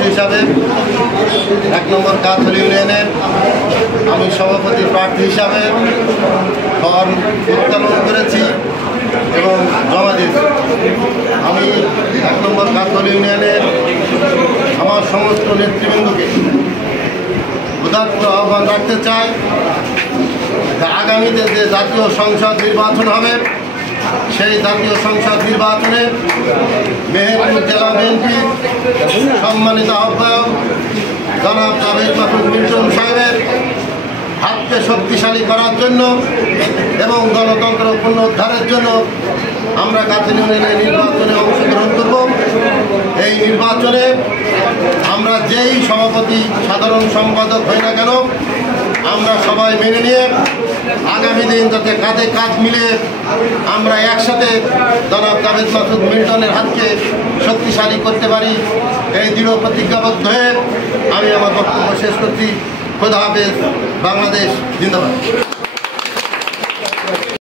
সদস্য হিসাবে 1 নম্বর গাছতলী ইউনিয়নের আমি সভাপতি প্রার্থী হিসাবে ফর্ম উত্তোলন করেছি এবং জমা দিয়েছি। আমি 1 নম্বর গাছতলী ইউনিয়নের আমার সমস্ত নেতৃবৃন্দকে উদাত্ত আহ্বান রাখতে চাই, আগামীতে যে জাতীয় সংসদ নির্বাচন হবে সেই জাতীয় সংসদ নির্বাচনে মেহেরপুর জেলা বিএনপির সম্মানিত আহ্বায়ক জনাব জাভেদ মাসুদ মিল্টন সাহেবের হাতকে শক্তিশালী করার জন্য এবং গণতন্ত্র পুনরুদ্ধারের জন্য আমরা গাছতলী ইউনিয়নের নির্বাচনে অংশগ্রহণ করব। এই নির্বাচনে আমরা যেই সভাপতি সাধারণ সম্পাদক হই না কেন আমরা সবাই মেনে নিয়ে আগামী দিন যাতে কাঁধে কাঁধ মিলে আমরা একসাথে জনাব জাভেদ মাসুদ মিল্টনের হাতকে শক্তিশালী করতে পারি, এই দৃঢ় প্রতিজ্ঞাবদ্ধ হয়ে আমি আমার বক্তব্য শেষ করছি। খোদা হাফেজ। বাংলাদেশ জিন্দাবাদ।